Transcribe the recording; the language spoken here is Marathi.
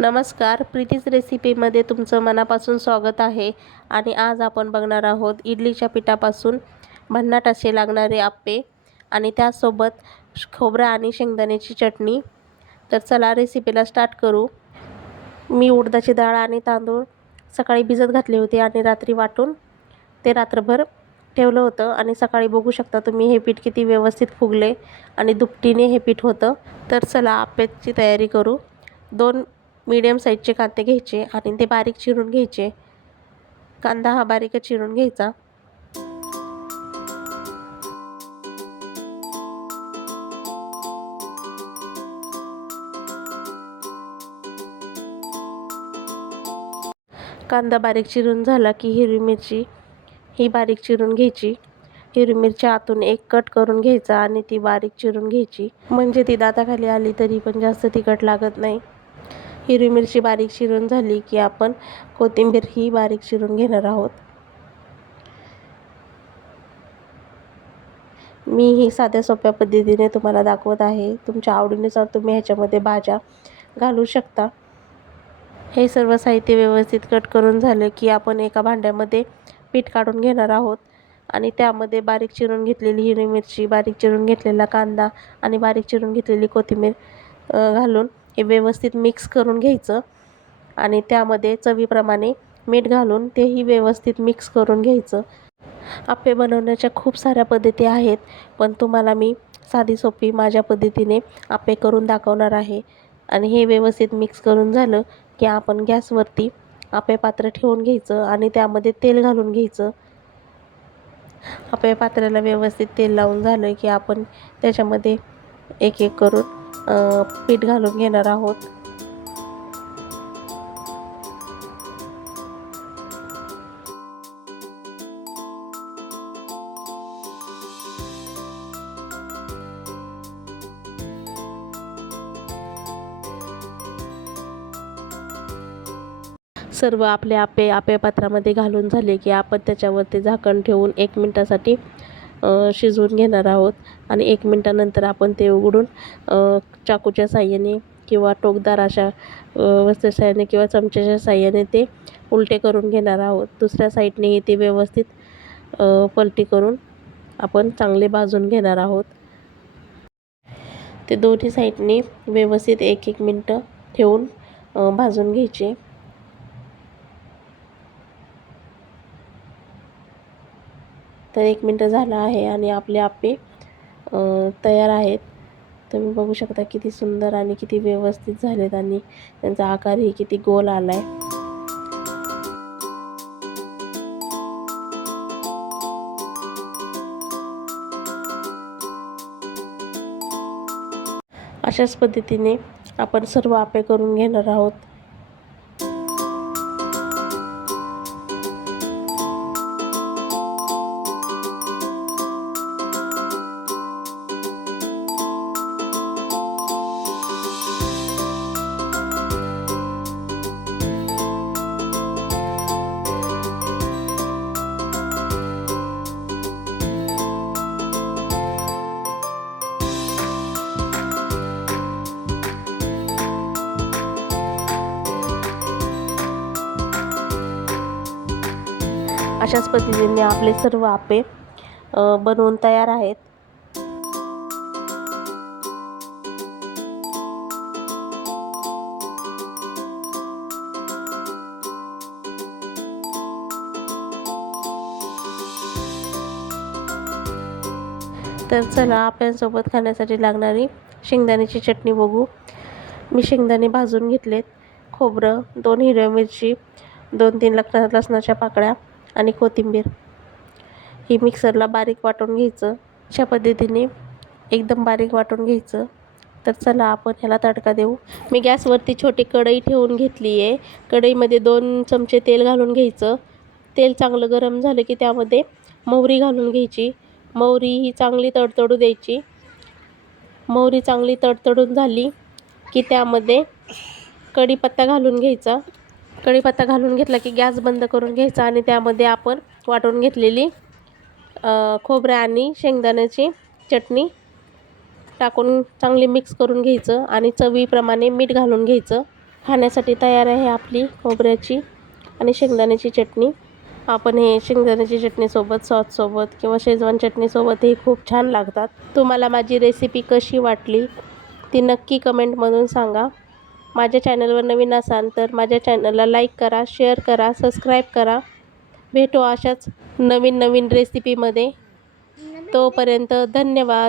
नमस्कार प्रीतीज रेसिपीमध्ये तुमचं मनापासून स्वागत आहे. आणि आज आपण बघणार आहोत इडलीच्या पिठापासून भन्नाट असे लागणारे आप्पे आणि त्यासोबत खोबरा खोबरं आणि शेंगदाण्याची चटणी. तर चला रेसिपीला स्टार्ट करू. मी उडदाची डाळ आणि तांदूळ सकाळी भिजत घातले होते आणि रात्री वाटून ते रात्रभर ठेवलं होतं. आणि सकाळी बघू शकता तुम्ही हे पीठ किती व्यवस्थित फुगले आणि दुपटीने हे पीठ होतं. तर चला आप्याची तयारी करू. दोन मीडियम साईजचे कांदे घ्यायचे आणि ते बारीक चिरून घ्यायचे. कांदा हा बारीक चिरून घ्यायचा. कांदा बारीक चिरून झाला की हिरवी मिरची ही बारीक चिरून घ्यायची. हिरवी मिरची आतून एक कट करून घ्यायचा आणि ती बारीक चिरून घ्यायची. म्हणजे ती दाताखाली आली तरी पण जास्त तिखट लागत नाही. हिरवी मिरची बारीक चिरून झाली की आपण कोथिंबीर ही बारीक चिरून घेणार आहोत. मी ही साध्या सोप्या पद्धतीने तुम्हाला दाखवत आहे. तुमच्या आवडीनुसार तुम्ही ह्याच्यामध्ये भाज्या घालू शकता. हे सर्व साहित्य व्यवस्थित कट करून झालं की आपण एका भांड्यामध्ये पीठ काढून घेणार आहोत आणि त्यामध्ये बारीक चिरून घेतलेली हिरवी मिरची बारीक चिरून घेतलेला कांदा आणि बारीक चिरून घेतलेली कोथिंबीर घालून हे व्यवस्थित मिक्स करून घ्यायचं. आणि त्यामध्ये चवीप्रमाणे मीठ घालून तेही व्यवस्थित मिक्स करून घ्यायचं. आप्पे बनवण्याच्या खूप साऱ्या पद्धती आहेत पण तुम्हाला मी साधी सोपी माझ्या पद्धतीने आप्पे करून दाखवणार आहे. आणि हे व्यवस्थित मिक्स करून झालं की आपण गॅसवरती आपे पात्र ठेवून घ्यायचं आणि त्यामध्ये तेल घालून घ्यायचं. आपे पात्राला व्यवस्थित तेल लावून झालं की आपण त्याच्यामध्ये एक एक करून पीठ घालून घेणार आहोत. सर्व आपले आपे आपे पात्रामध्ये घालून झाले की आपण त्याच्यावरती झाकण ठेवून एक मिनटासाठी शिजवून घेणार आहोत. आणि एक मिनटानंतर आपण ते उघडून चाकूच्या साह्याने किंवा टोकदार अशा अ, वस्तूच्या साह्याने किंवा चमच्याच्या साह्याने ते उलटे करून घेणार आहोत. दुसऱ्या साईडनेही ते व्यवस्थित पलटी करून आपण चांगले भाजून घेणार आहोत. ते दोन्ही साईडने व्यवस्थित एक एक मिनटं ठेवून भाजून घ्यायचे. तर एक मिनटं झालं आहे आणि आपले आप्पे तयार आहेत. तुम्ही बघू शकता किती सुंदर आणि किती व्यवस्थित झालेत आणि त्यांचा आकारही किती गोल आला आहे अशाच पद्धतीने आपण सर्व आप्पे करून घेणार आहोत. अशाच पद्धतीने आपले सर्व आपे बनवून तयार आहेत. तर चला आपल्यासोबत खाण्यासाठी लागणारी शेंगदाण्याची चटणी बघू. मी शेंगदाणे भाजून घेतलेत. खोबरं दोन हिरव्या मिरची दोन तीन लसणा लसणाच्या पाकळ्या आणि कोथिंबीर. ही मिक्सरला बारीक वाटून घ्यायचं. अशा पद्धतीने एकदम बारीक वाटून घ्यायचं. तर चला आपण ह्याला तडका देऊ. मी गॅसवरती छोटी कढई ठेवून घेतली आहे कढईमध्ये दोन चमचे तेल घालून घ्यायचं. तेल चांगलं गरम झालं की त्यामध्ये मोहरी घालून घ्यायची. मोहरी ही चांगली तडतडू द्यायची. मोहरी चांगली तडतडून झाली की त्यामध्ये कढीपत्ता घालून घ्यायचा. कढीपत्ता घालून घेतला की गॅस बंद करून घ्यायचा आणि त्यामध्ये आपण वाटून घेतलेली खोबऱ्या आणि शेंगदाण्याची चटणी टाकून चांगली मिक्स करून घ्यायचं आणि चवीप्रमाणे मीठ घालून घ्यायचं. खाण्यासाठी तयार आहे आपली खोबऱ्याची आणि शेंगदाण्याची चटणी. आपण हे शेंगदाण्याची चटणीसोबत सॉससोबत किंवा शेजवान चटणीसोबत हे खूप छान लागतात. तुम्हाला माझी रेसिपी कशी वाटली ती नक्की कमेंटमधून सांगा. माझ्या चॅनलवर नवीन असाल तर माझ्या चॅनलला लाईक करा शेअर करा सबस्क्राईब करा. भेटू अशाच नवीन नवीन रेसिपीमध्ये तोपर्यंत धन्यवाद.